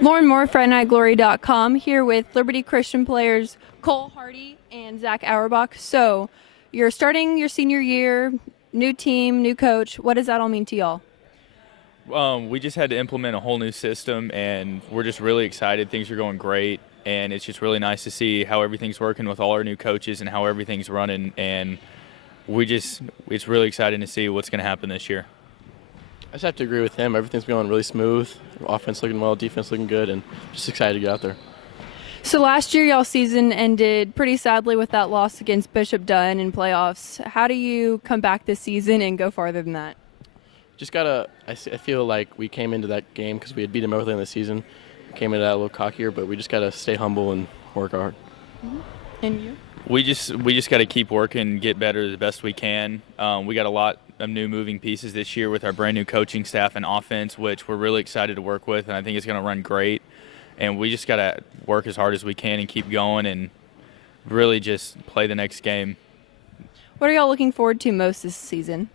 Lauren Moore, FridayNightGlory.com, here with Liberty Christian players Cole Hardy and Zach Auerbach. So, you're starting your senior year, new team, new coach. What does that all mean to y'all? We just had to implement a whole new system, and we're just really excited. Things are going great, and it's just really nice to see how everything's working with all our new coaches and how everything's running. And it's really exciting to see what's going to happen this year. I just have to agree with him. Everything's going really smooth. Offense looking well, defense looking good, and just excited to get out there. So last year, y'all's season ended pretty sadly with that loss against Bishop Dunn in playoffs. How do you come back this season and go farther than that? Just I feel like we came into that game because we had beat them early in the season. Came into that a little cockier, but we just got to stay humble and work hard. Mm-hmm. And you? We just got to keep working, get better the best we can. We got a lot of new moving pieces this year with our brand new coaching staff and offense, which we're really excited to work with, and I think it's going to run great. And we just got to work as hard as we can and keep going and really just play the next game. What are y'all looking forward to most this season?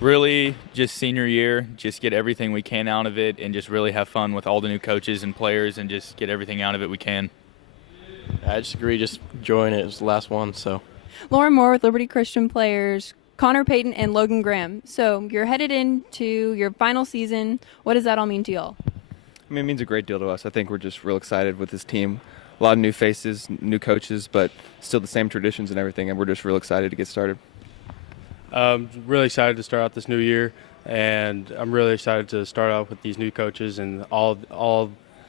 Really just senior year, just get everything we can out of it and just really have fun with all the new coaches and players and just get everything out of it we can. I just agree, just enjoying it. It was the last one, so. Lauren Moore with Liberty Christian players Connor, Payton, and Logan Graham. So you're headed into your final season. What does that all mean to y'all? I mean, it means a great deal to us. I think we're just real excited with this team. A lot of new faces, new coaches, but still the same traditions and everything, and we're just real excited to get started. Really excited to start out this new year, and I'm really excited to start out with these new coaches and all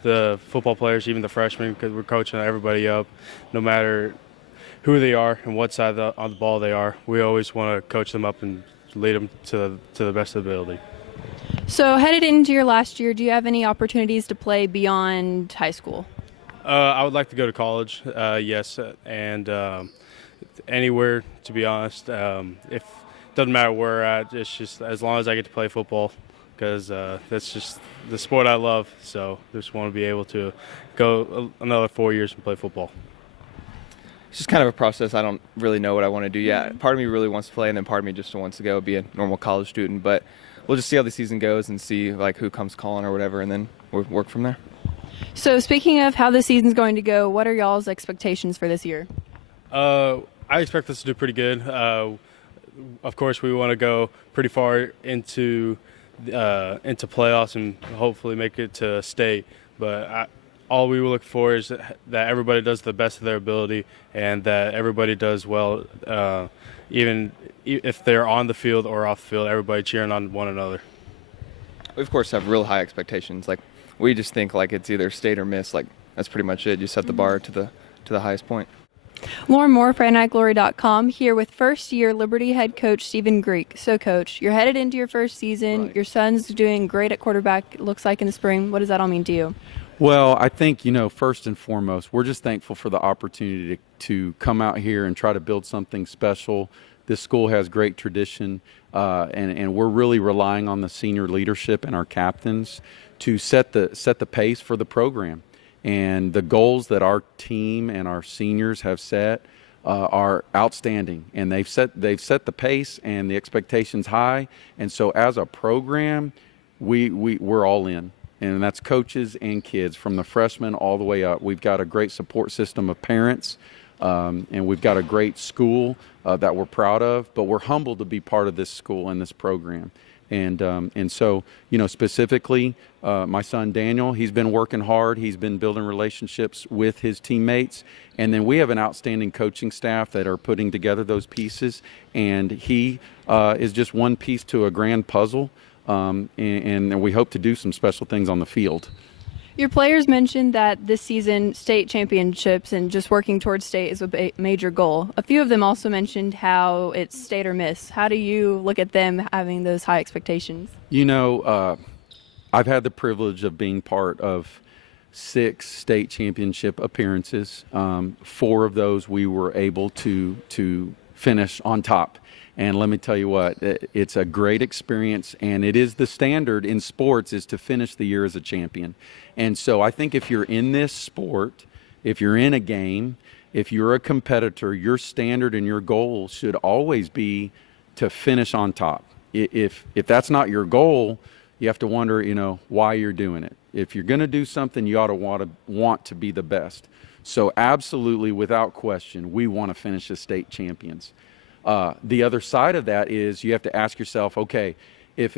the football players, even the freshmen, because we're coaching everybody up, no matter who they are and what side on the ball they are. We always want to coach them up and lead them to the best of the ability. So headed into your last year, do you have any opportunities to play beyond high school? I would like to go to college, yes, and anywhere, to be honest. If doesn't matter where we're at, it's just as long as I get to play football, because that's just the sport I love. So just want to be able to go another 4 years and play football. It's just kind of a process. I don't really know what I want to do yet. Part of me really wants to play, and then part of me just wants to go be a normal college student. But we'll just see how the season goes and see like who comes calling or whatever, and then we'll work from there. So speaking of how the season's going to go, what are y'all's expectations for this year? I expect us to do pretty good. Of course, we want to go pretty far into playoffs and hopefully make it to state. But all we will look for is that everybody does the best of their ability and that everybody does well, even if they're on the field or off the field, everybody cheering on one another. We, of course, have real high expectations. Like, we just think like it's either state or miss. Like, that's pretty much it. You set the bar to the highest point. Lauren Moore, FridayNightGlory.com, here with first-year Liberty head coach Stephen Greek. So, Coach, you're headed into your first season. Right. Your son's doing great at quarterback, it looks like, in the spring. What does that all mean to you? Well, I think, first and foremost, we're just thankful for the opportunity to come out here and try to build something special. This school has great tradition, and we're really relying on the senior leadership and our captains to set the pace for the program. And the goals that our team and our seniors have set are outstanding, and they've set the pace and the expectations high. And so, as a program, we're all in, and that's coaches and kids from the freshmen all the way up. We've got a great support system of parents, and we've got a great school that we're proud of. But we're humbled to be part of this school and this program. And so, specifically, my son Daniel, he's been working hard. He's been building relationships with his teammates. And then we have an outstanding coaching staff that are putting together those pieces. And he is just one piece to a grand puzzle. And we hope to do some special things on the field. Your players mentioned that this season state championships and just working towards state is a major goal. A few of them also mentioned how it's state or miss. How do you look at them having those high expectations? I've had the privilege of being part of 6 state championship appearances. 4 of those we were able to finish on top. And let me tell you what, it's a great experience, and it is the standard in sports is to finish the year as a champion. And so I think if you're in this sport, if you're in a game, if you're a competitor, your standard and your goal should always be to finish on top. If that's not your goal, you have to wonder, why you're doing it. If you're going to do something, you ought to want to be the best. So absolutely, without question, we want to finish as state champions. The other side of that is you have to ask yourself, okay, if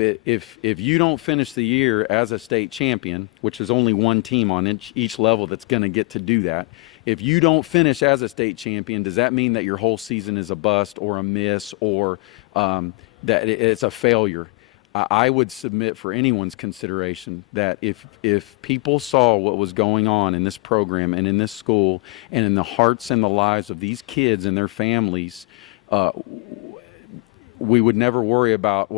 you don't finish the year as a state champion, which is only one team on each level that's going to get to do that, if you don't finish as a state champion, does that mean that your whole season is a bust or a miss, or that it's a failure? I would submit for anyone's consideration that if people saw what was going on in this program and in this school and in the hearts and the lives of these kids and their families, we would never worry about,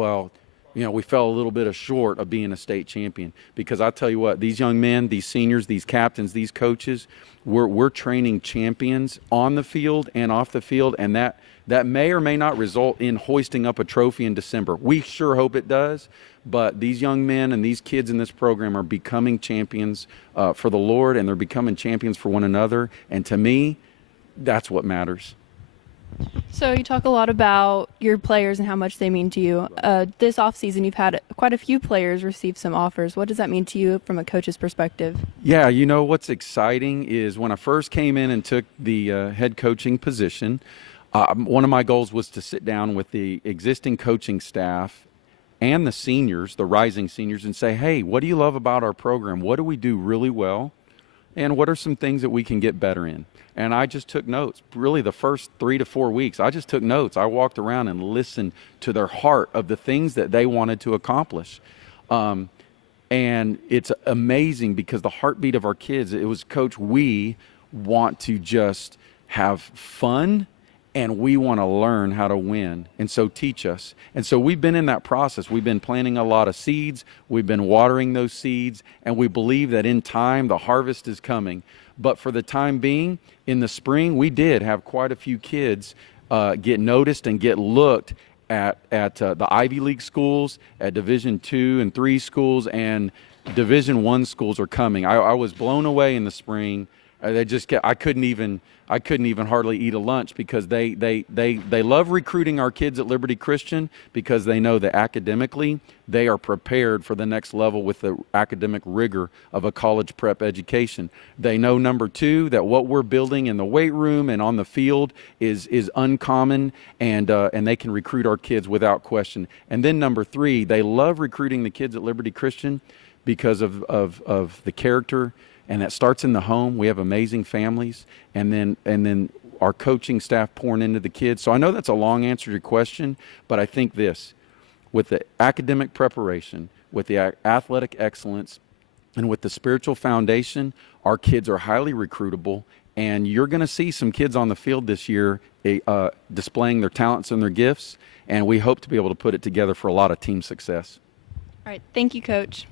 we fell a little bit short of being a state champion. Because I tell you what, these young men, these seniors, these captains, these coaches, we're training champions on the field and off the field, and that may or may not result in hoisting up a trophy in December. We sure hope it does, but these young men and these kids in this program are becoming champions for the Lord, and they're becoming champions for one another, and to me, that's what matters. So you talk a lot about your players and how much they mean to you. This offseason, you've had quite a few players receive some offers. What does that mean to you from a coach's perspective? Yeah, what's exciting is when I first came in and took the head coaching position, one of my goals was to sit down with the existing coaching staff and the seniors, the rising seniors, and say, hey, what do you love about our program? What do we do really well? And what are some things that we can get better in? And I just took notes. Really, the first 3 to 4 weeks, I just took notes. I walked around and listened to their heart of the things that they wanted to accomplish. And it's amazing because the heartbeat of our kids, it was, Coach, we want to just have fun and we want to learn how to win. And so teach us. And so we've been in that process. We've been planting a lot of seeds. We've been watering those seeds. And we believe that in time, the harvest is coming. But for the time being, in the spring, we did have quite a few kids get noticed and get looked at the Ivy League schools, at Division II and III schools, and Division I schools are coming. I was blown away in the spring. I couldn't even hardly eat a lunch because they love recruiting our kids at Liberty Christian because they know that academically they are prepared for the next level with the academic rigor of a college prep education. They know, number two, that what we're building in the weight room and on the field is uncommon, and they can recruit our kids without question. And then number three, they love recruiting the kids at Liberty Christian because of the character. And that starts in the home. We have amazing families, and then our coaching staff pouring into the kids. So I know that's a long answer to your question, but I think this, with the academic preparation, with the athletic excellence, and with the spiritual foundation, our kids are highly recruitable, and you're going to see some kids on the field this year displaying their talents and their gifts, and we hope to be able to put it together for a lot of team success. All right. Thank you, Coach.